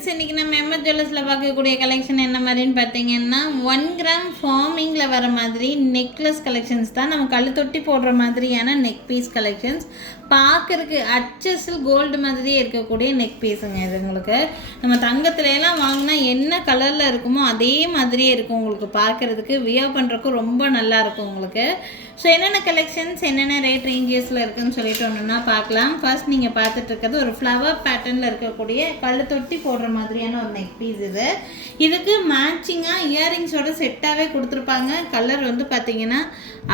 Friends, இன்றைக்கி நம்ம MS ஜுவல்லர்ஸில் பார்க்கக்கூடிய கலெக்ஷன் என்ன மாதிரின்னு பார்த்தீங்கன்னா 1 கிராம் ஃபார்மிங்கில் வர மாதிரி நெக்லஸ் கலெக்ஷன்ஸ் தான். நம்ம கல் தொட்டி போடுற மாதிரியான நெக் பீஸ் கலெக்ஷன்ஸ். பார்க்குறதுக்கு அச்சஸில் கோல்டு மாதிரியே இருக்கக்கூடிய நெக் பீஸுங்க. இது உங்களுக்கு நம்ம தங்கத்துலலாம் வாங்கினா என்ன கலரில் இருக்குமோ அதே மாதிரியே இருக்கும். உங்களுக்கு பார்க்குறதுக்கு வியர் பண்ணுறதுக்கும் ரொம்ப நல்லாயிருக்கும் உங்களுக்கு. ஸோ என்னென்ன கலெக்ஷன்ஸ் என்னென்ன ரேட் ரேஞ்சஸில் இருக்குதுன்னு சொல்லிட்டு ஒன்றுனா பார்க்கலாம். ஃபர்ஸ்ட் நீங்கள் பார்த்துட்டு இருக்கிறது ஒரு ஃப்ளவர் பேட்டர்னில் இருக்கக்கூடிய கல் தொட்டி போடுற மாதிரியான ஒரு நெக் பீஸ். இதுக்கு மேட்சிங்காக இயரிங்ஸோட செட்டாகவே கொடுத்துருப்பாங்க. கலர் வந்து பார்த்திங்கன்னா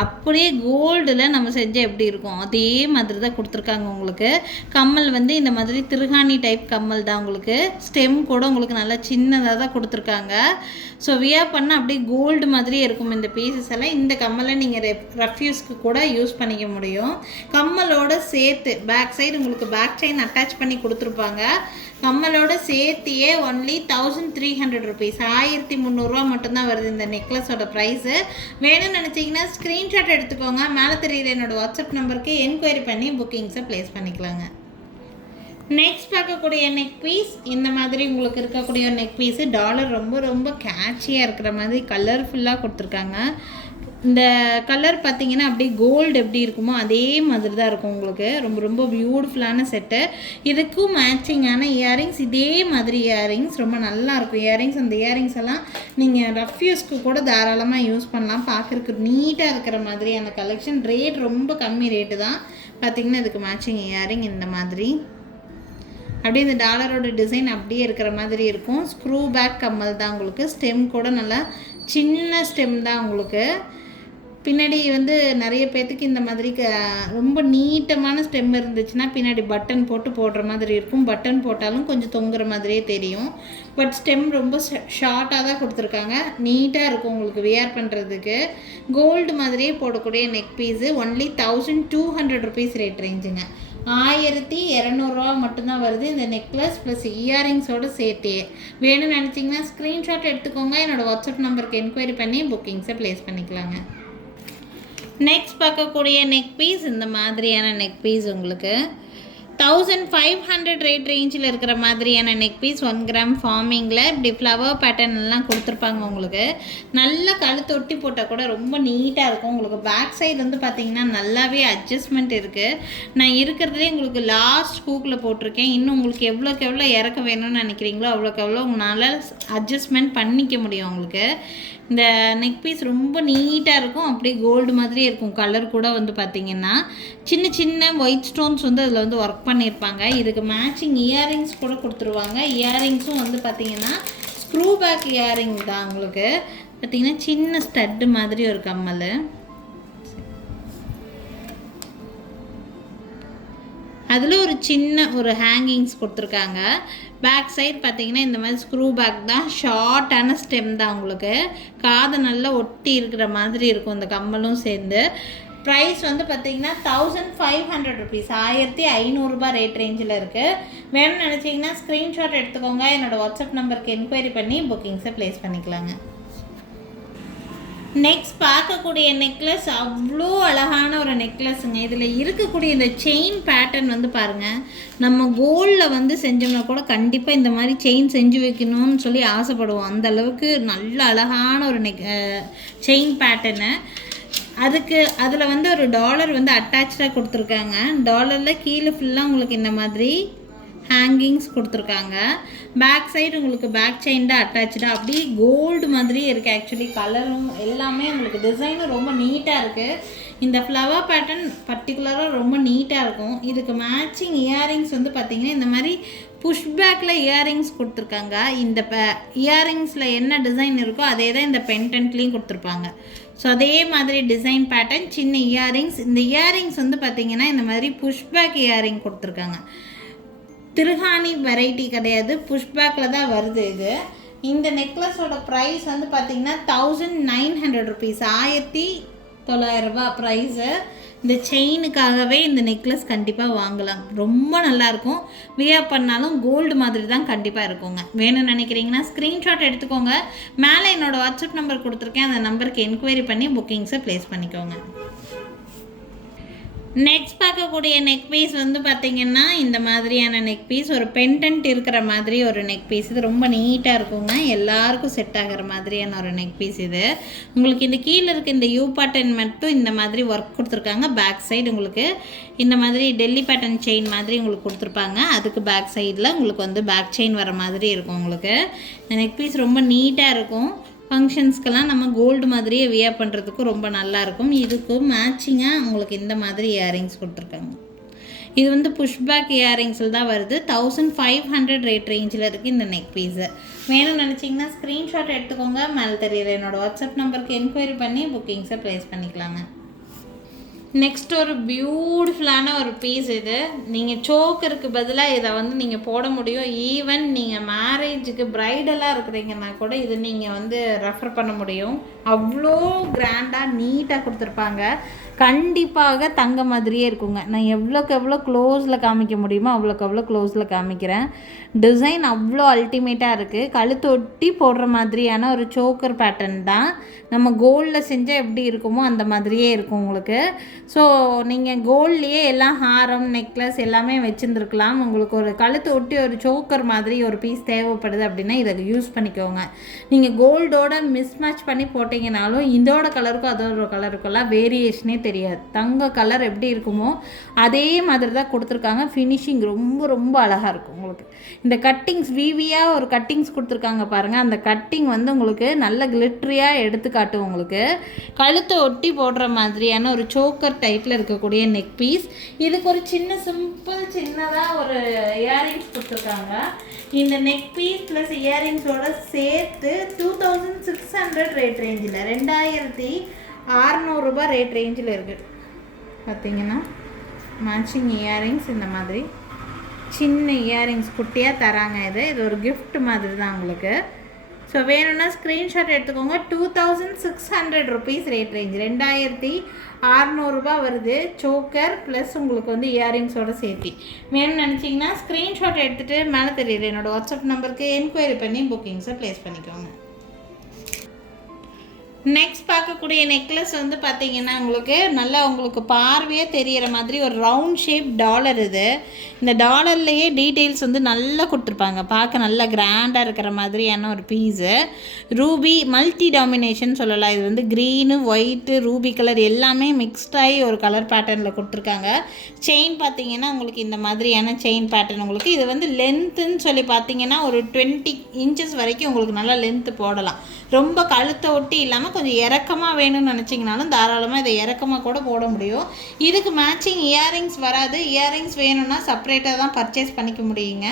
அப்படியே கோல்டில் நம்ம செஞ்சால் எப்படி இருக்கும் அதே மாதிரி தான் கொடுத்துருக்காங்க. உங்களுக்கு கம்மல் வந்து இந்த மாதிரி திருகாணி டைப் கம்மல் தான். உங்களுக்கு ஸ்டெம் கூட உங்களுக்கு நல்லா சின்னதாக தான் கொடுத்துருக்காங்க. ஸோ வியர் பண்ண அப்படியே கோல்டு மாதிரியே இருக்கும் இந்த பீசஸ் எல்லாம். இந்த கம்மலை நீங்கள் ரஃப்யூஸ்க்கு கூட யூஸ் பண்ணிக்க முடியும். கம்மலோட சேர்த்து பேக் சைடு உங்களுக்கு பேக் செயின் அட்டாச் பண்ணி கொடுத்துருப்பாங்க. கம்மலோட சேர்த்தியே ஒன்லி 1300 ருபீஸ், 1300 மட்டும்தான் வருது இந்த நெக்லஸோட ப்ரைஸு. வேணும்னு நினச்சிங்கன்னா ஸ்க்ரீன்ஷாட் எடுத்துக்கோங்க. மேலே தெரியுற என்னோடய வாட்ஸ்அப் நம்பருக்கு என்கொயரி பண்ணி புக்கிங்ஸை ப்ளேஸ் பண்ணிக்கலாங்க. நெக்ஸ்ட் பார்க்கக்கூடிய நெக் பீஸ் இந்த மாதிரி உங்களுக்கு இருக்கக்கூடிய நெக் பீஸு டாலர் ரொம்ப ரொம்ப கேட்சியாக இருக்கிற மாதிரி கலர்ஃபுல்லாக கொடுத்துருக்காங்க. இந்த கலர் பார்த்திங்கன்னா அப்படியே கோல்டு எப்படி இருக்குமோ அதே மாதிரி தான் இருக்கும் உங்களுக்கு. ரொம்ப ரொம்ப பியூட்டிஃபுல்லான செட்டு. இதுக்கும் மேட்சிங்கான இயரிங்ஸ், இதே மாதிரி இயரிங்ஸ் ரொம்ப நல்லாயிருக்கும் இயரிங்ஸ். அந்த இயரிங்ஸ் எல்லாம் நீங்கள் ரஃப்யூஸ்க்கு கூட தாராளமாக யூஸ் பண்ணலாம். பார்க்குறதுக்கு நீட்டாக இருக்கிற மாதிரியான கலெக்ஷன். ரேட் ரொம்ப கம்மி ரேட்டு தான். பார்த்திங்கன்னா இதுக்கு மேட்சிங் இயரிங் இந்த மாதிரி அப்படியே இந்த டாலரோட டிசைன் அப்படியே இருக்கிற மாதிரி இருக்கும். ஸ்க்ரூ பேக் கம்மல் தான் உங்களுக்கு. ஸ்டெம் கூட நல்லா சின்ன ஸ்டெம் தான் உங்களுக்கு. பின்னாடி வந்து நிறைய பேர்த்துக்கு இந்த மாதிரி ரொம்ப நீட்டமான ஸ்டெம் இருந்துச்சுன்னா பின்னாடி பட்டன் போட்டு போடுற மாதிரி இருக்கும். பட்டன் போட்டாலும் கொஞ்சம் தொங்குற மாதிரியே தெரியும். பட் ஸ்டெம் ரொம்ப ஷார்ட்டாக தான் கொடுத்துருக்காங்க. நீட்டாக இருக்கும் உங்களுக்கு வியர் பண்ணுறதுக்கு. கோல்டு மாதிரியே போடக்கூடிய neck piece only 1200 rupees rate ரேஞ்சுங்க. 1200 மட்டும்தான் வருது இந்த நெக்லஸ் ப்ளஸ் இயரிங்ஸோடு சேர்த்தே. வேணும்னு நினச்சிங்கன்னா ஸ்க்ரீன்ஷாட் எடுத்துக்கோங்க. என்னோடய வாட்ஸ்அப் நம்பருக்கு என்கொயரி பண்ணி புக்கிங்ஸை ப்ளேஸ் பண்ணிக்கலாங்க. நெக்ஸ்ட் பார்க்கக்கூடிய நெக் பீஸ் இந்த மாதிரியான நெக் பீஸ் உங்களுக்கு 1500 ரேட் ரேஞ்சில் இருக்கிற மாதிரியான நெக் பீஸ். 1 கிராம் ஃபார்மிங்கில் இப்படி ஃப்ளவர் பேட்டர்ன்லாம் கொடுத்துருப்பாங்க உங்களுக்கு. நல்ல கழுத்து ஒட்டி போட்டால் கூட ரொம்ப நீட்டாக இருக்கும் உங்களுக்கு. பேக் சைடு வந்து பார்த்திங்கன்னா நல்லாவே அட்ஜஸ்ட்மெண்ட் இருக்குது. நான் இருக்கிறதுலே உங்களுக்கு லாஸ்ட் ஹூக்கில் போட்டிருக்கேன். இன்னும் உங்களுக்கு எவ்வளோக்கு எவ்வளோ இறக்க வேணும்னு நினைக்கிறீங்களோ அவ்வளோக்கு எவ்வளோ உங்களால் அட்ஜஸ்ட்மெண்ட் பண்ணிக்க முடியும் உங்களுக்கு. இந்த நெக் பீஸ் ரொம்ப நீட்டாக இருக்கும். அப்படியே கோல்டு மாதிரியே இருக்கும். கலர் கூட வந்து பார்த்திங்கன்னா சின்ன சின்ன ஒயிட் ஸ்டோன்ஸ் வந்து அதில் வந்து ஒர்க் பண்ணியிருப்பாங்க. இதுக்கு மேட்சிங் இயரிங்ஸ் கூட கொடுத்துருவாங்க. இயரிங்ஸும் வந்து பார்த்திங்கன்னா ஸ்க்ரூ பேக் இயரிங் தான் உங்களுக்கு. பார்த்திங்கன்னா சின்ன ஸ்டட்டு மாதிரி ஒரு கம்மல். அதில் ஒரு சின்ன ஒரு ஹேங்கிங்ஸ் கொடுத்துருக்காங்க. பேக் சைடு பார்த்திங்கன்னா இந்த மாதிரி ஸ்க்ரூ பேக் தான். ஷார்ட்டான ஸ்டெம் தான் உங்களுக்கு. காதை நல்லா ஒட்டி இருக்கிற மாதிரி இருக்கும் இந்த கம்மலும் சேர்ந்து. ப்ரைஸ் வந்து பார்த்திங்கன்னா 1500 ருபீஸ், 1500 ரேட் ரேஞ்சில் இருக்குது. வேணும்னு நினச்சிங்கன்னா ஸ்க்ரீன்ஷாட் எடுத்துக்கோங்க. என்னோடய வாட்ஸ்அப் நம்பருக்கு என்கொயரி பண்ணி புக்கிங்ஸை ப்ளேஸ் பண்ணிக்கலாங்க. நெக்ஸ்ட் பார்க்கக்கூடிய நெக்லஸ் அவ்வளோ அழகான ஒரு நெக்லஸுங்க. இதில் இருக்கக்கூடிய இந்த செயின் பேட்டர்ன் வந்து பாருங்கள். நம்ம கோல்டில் வந்து செஞ்சோம்னா கூட கண்டிப்பாக இந்த மாதிரி செயின் செஞ்சு வைக்கணும்னு சொல்லி ஆசைப்படுவோம். அந்தளவுக்கு நல்ல அழகான ஒரு செயின் பேட்டர்னு. அதில் வந்து ஒரு டாலர் வந்து அட்டாச்சாக கொடுத்துருக்காங்க. டாலரில் கீழே ஃபுல்லாக உங்களுக்கு இந்த மாதிரி ஹேங்கிங்ஸ் கொடுத்துருக்காங்க. பேக் சைடு உங்களுக்கு பேக் செயின் தான் அட்டாச்சாக அப்படியே கோல்டு மாதிரியே இருக்குது. ஆக்சுவலி கலரும் எல்லாமே உங்களுக்கு டிசைனும் ரொம்ப நீட்டாக இருக்குது. இந்த ஃப்ளவர் பேட்டர்ன் பர்டிகுலராக ரொம்ப நீட்டாக இருக்கும். இதுக்கு மேட்சிங் இயரிங்ஸ் வந்து பார்த்திங்கன்னா இந்த மாதிரி புஷ் பேக்கில் இயரிங்ஸ் கொடுத்துருக்காங்க. இந்த இயரிங்ஸில் என்ன டிசைன் இருக்கோ அதே தான் இந்த பென்டென்ட்லேயும் கொடுத்துருப்பாங்க. ஸோ அதே மாதிரி டிசைன் பேட்டர்ன் சின்ன இயரிங்ஸ். இந்த இயரிங்ஸ் வந்து பார்த்திங்கன்னா இந்த மாதிரி புஷ் பேக் இயரிங் கொடுத்துருக்காங்க. திருகாணி வெரைட்டி கிடையாது, புஷ்பேக்கில் தான் வருது இது. இந்த நெக்லஸோட ப்ரைஸ் வந்து பார்த்திங்கன்னா 1900 ருபீஸ், 1900 ப்ரைஸு. இந்த செயினுக்காகவே இந்த நெக்லஸ் கண்டிப்பாக வாங்கலாம். ரொம்ப நல்லாயிருக்கும். வியர் பண்ணாலும் கோல்டு மாதிரி தான் கண்டிப்பாக இருக்குங்க. வேணும்னு நினைக்கிறீங்கன்னா ஸ்க்ரீன்ஷாட் எடுத்துக்கோங்க. மேலே என்னோடய வாட்ஸ்அப் நம்பர் கொடுத்துருக்கேன். அந்த நம்பருக்கு என்கொயரி பண்ணி புக்கிங்ஸை ப்ளேஸ் பண்ணிக்கோங்க. நெக்ஸ்ட் பார்க்கக்கூடிய நெக் பீஸ் வந்து பார்த்திங்கன்னா இந்த மாதிரியான நெக் பீஸ், ஒரு பெண்டன்ட் இருக்கிற மாதிரி ஒரு நெக் பீஸ். இது ரொம்ப நீட்டாக இருக்குங்க, எல்லாருக்கும் செட் ஆகிற மாதிரியான ஒரு நெக் பீஸ். இது உங்களுக்கு இந்த கீழே இருக்க இந்த யூ பேட்டர்ன் மட்டும் இந்த மாதிரி ஒர்க் கொடுத்துருக்காங்க. பேக் சைடு உங்களுக்கு இந்த மாதிரி டெல்லி பேட்டர்ன் செயின் மாதிரி உங்களுக்கு கொடுத்துருப்பாங்க. அதுக்கு பேக் சைடில் உங்களுக்கு வந்து பேக் செயின் வர மாதிரி இருக்கும். உங்களுக்கு இந்த நெக் பீஸ் ரொம்ப நீட்டாக இருக்கும். ஃபங்க்ஷன்ஸ்க்கெல்லாம் நம்ம கோல்டு மாதிரியே வியர் பண்ணுறதுக்கும் ரொம்ப நல்லாயிருக்கும். இதுக்கு மேட்சிங்காக உங்களுக்கு இந்த மாதிரி இயரிங்ஸ் கொடுத்துருக்காங்க. இது வந்து புஷ்பேக் இயரிங்ஸில் தான் வருது. 1500 ரேட் ரேஞ்சில் இருக்குது இந்த நெக் பீஸு. வேணும்னு நினச்சிங்கன்னா ஸ்க்ரீன்ஷாட் எடுத்துக்கோங்க. மேலே தெரியல என்னோடய வாட்ஸ்அப் நம்பருக்கு என்கொயரி பண்ணி புக்கிங்ஸை ப்ளேஸ் பண்ணிக்கலாங்க. நெக்ஸ்ட் ஒரு பியூட்டிஃபுல்லான ஒரு பீஸ். இது நீங்கள் சோக்கருக்கு பதிலாக இதை வந்து நீங்கள் போட முடியும். ஈவன் நீங்கள் மேரேஜுக்கு ப்ரைடலாக இருக்கிறீங்கன்னா கூட இது நீங்கள் வந்து ரெஃபர் பண்ண முடியும். அவ்வளோ கிராண்டாக நீட்டாக கொடுத்துருப்பாங்க. கண்டிப்பாக தங்க மாதிரியே இருக்குங்க. நான் எவ்வளோக்கு எவ்வளோ க்ளோஸில் காமிக்க முடியுமோ அவ்வளோக்கு எவ்வளோ க்ளோஸில் காமிக்கிறேன். டிசைன் அவ்வளோ அல்டிமேட்டாக இருக்குது. கழுத்து ஒட்டி போடுற மாதிரியான ஒரு சோக்கர் பேட்டர்ன் தான். நம்ம கோல்டில் செஞ்சால் எப்படி இருக்குமோ அந்த மாதிரியே இருக்கும் உங்களுக்கு. ஸோ நீங்கள் கோல்ட்லேயே எல்லாம் ஹாரம், நெக்லஸ் எல்லாமே வச்சுருந்துருக்கலாம். உங்களுக்கு ஒரு கழுத்து ஒட்டி ஒரு சோக்கர் மாதிரி ஒரு பீஸ் தேவைப்படுது அப்படின்னா இதை யூஸ் பண்ணிக்கோங்க. நீங்கள் கோல்டோட மிஸ்மேட்ச் பண்ணி போட்டிங்கனாலும் இதோட கலருக்கும் அதோட கலருக்கெல்லாம் வேரியேஷனே தெரியாது. தங்க கலர் எப்படி இருக்குமோ அதே மாதிரி தான் கொடுத்துருக்காங்க. ஃபினிஷிங் ரொம்ப ரொம்ப அழகாக இருக்கும் உங்களுக்கு. இந்த கட்டிங்ஸ் விவியாக ஒரு கட்டிங்ஸ் கொடுத்துருக்காங்க பாருங்கள். அந்த கட்டிங் வந்து உங்களுக்கு நல்ல கிளிட்ரியாக எடுத்துக்காட்டும். உங்களுக்கு கழுத்தை ஒட்டி போடுற மாதிரியான ஒரு சோக்கர் டைப்பில் இருக்கக்கூடிய நெக் பீஸ். இதுக்கு ஒரு சின்னதாக ஒரு இயரிங்ஸ் கொடுத்துருக்காங்க. இந்த நெக் பீஸ் ப்ளஸ் இயரிங்ஸோடு சேர்த்து 2600 ரேட் ரேஞ்சில் 2600 ரூபாய் ரேட் ரேஞ்சில் இருக்குது. பார்த்தீங்கன்னா மேட்சிங் இயரிங்ஸ் இந்த மாதிரி சின்ன இயரிங்ஸ் குட்டியாக தராங்க. இது ஒரு கிஃப்ட் மாதிரி தான் உங்களுக்கு. ஸோ வேணும்னா ஸ்க்ரீன்ஷாட் எடுத்துக்கோங்க. 2600 ருபீஸ் ரேட் ரேஞ்ச், 2600 ரூபாய் வருது. சோக்கர் ப்ளஸ் உங்களுக்கு வந்து இயரிங்ஸோடு சேர்த்து வேணும்னு நினச்சிங்கன்னா ஸ்க்ரீன்ஷாட் எடுத்துகிட்டு மேலே தெரியுது என்னோடய வாட்ஸ்அப் நம்பருக்கு என்கொயரி பண்ணி புக்கிங்ஸை ப்ளேஸ் பண்ணிக்கோங்க. நெக்ஸ்ட் பார்க்கக்கூடிய நெக்லஸ் வந்து பார்த்திங்கன்னா உங்களுக்கு பார்வையாக தெரிகிற மாதிரி ஒரு ரவுண்ட் ஷேப் டாலர். இது இந்த டாலர்லேயே டீட்டெயில்ஸ் வந்து நல்லா கொடுத்துருப்பாங்க. பார்க்க நல்லா கிராண்டாக இருக்கிற மாதிரியான ஒரு பீஸு. ரூபி மல்டி டாமினேஷன் சொல்லலாம். இது வந்து க்ரீனு, ஒயிட்டு, ரூபி கலர் எல்லாமே மிக்ஸ்டாகி ஒரு கலர் பேட்டர்னில் கொடுத்துருக்காங்க. செயின் பார்த்திங்கன்னா உங்களுக்கு இந்த மாதிரியான செயின் பேட்டர்ன். உங்களுக்கு இது வந்து லென்த்துன்னு சொல்லி பார்த்திங்கன்னா ஒரு 20 இன்ச்சஸ் வரைக்கும் உங்களுக்கு நல்லா லென்த்து போடலாம். ரொம்ப கழுத்தை ஒட்டி இல்லாமல் கொஞ்சம் இறக்கமாக வேணும்னு நினச்சிங்கனாலும் தாராளமாக இதை இறக்கமாக கூட போட முடியும். இதுக்கு மேட்சிங் இயரிங்ஸ் வராது. இயரிங்ஸ் வேணும்னா செப்பரேட்டாக தான் பர்ச்சேஸ் பண்ணிக்க முடியுங்க.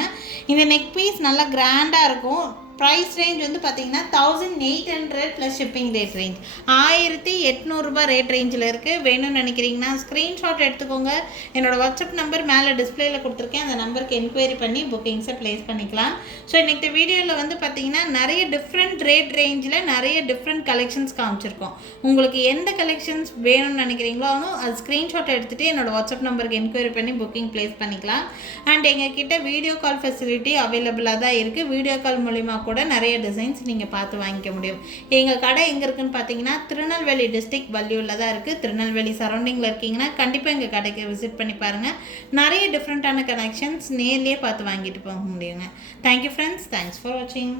இந்த நெக் பீஸ் நல்லா கிராண்டாக இருக்கும். ப்ரைஸ் ரேஞ்ச் வந்து பார்த்திங்கன்னா 1800 ப்ளஸ் ஷிப்பிங் ரேட் ரேஞ்ச் 1800 ரூபாய் ரேட் ரேஞ்சில் இருக்குது. வேணும்னு நினைக்கிறீங்கன்னா ஸ்க்ரீன்ஷாட் எடுத்துக்கோங்க. என்னோடய வாட்ஸ்அப் நம்பர் மேலே டிஸ்பிளேயில் கொடுத்துருக்கேன். அந்த நம்பருக்கு என்கொயரி பண்ணி புக்கிங்ஸை ப்ளேஸ் பண்ணிக்கலாம். ஸோ இன்றைக்கி வீடியோவில் வந்து பார்த்திங்கன்னா நிறைய டிஃப்ரெண்ட் ரேட் ரேஞ்சில் நிறைய டிஃப்ரெண்ட் கலெக்ஷன்ஸ் காமிச்சிருக்கோம். உங்களுக்கு எந்த கலெக்ஷன்ஸ் வேணும்னு நினைக்கிறீங்களோ அது ஸ்க்ரீன்ஷாட் எடுத்துகிட்டு என்னோடய வாட்ஸ்அப் நம்பருக்கு என்கொயரி பண்ணி புக்கிங் ப்ளேஸ் பண்ணிக்கலாம். அண்ட் எங்ககிட்ட வீடியோ கால் ஃபெசிலிட்டி அவைலபிளாக தான் இருக்குது. வீடியோ கால் மூலிமா கூட நிறைய டிசைன்ஸ் நீங்கள் பார்த்து வாங்கிக்க முடியும். எங்கள் கடை எங்கே இருக்குதுன்னு பார்த்தீங்கன்னா திருநெல்வேலி டிஸ்ட்ரிக்ட் வள்ளியூரில் தான் இருக்குது. திருநெல்வேலி சரௌண்டிங்கில் இருக்கீங்கன்னா கண்டிப்பாக எங்கள் கடைக்கு விசிட் பண்ணி பாருங்கள். நிறைய டிஃப்ரெண்ட்டான கலெக்ஷன்ஸ் நேர்லேயே பார்த்து வாங்கிட்டு போக முடியுங்க. Thank you friends. தேங்க்ஸ் ஃபார் வாட்சிங்.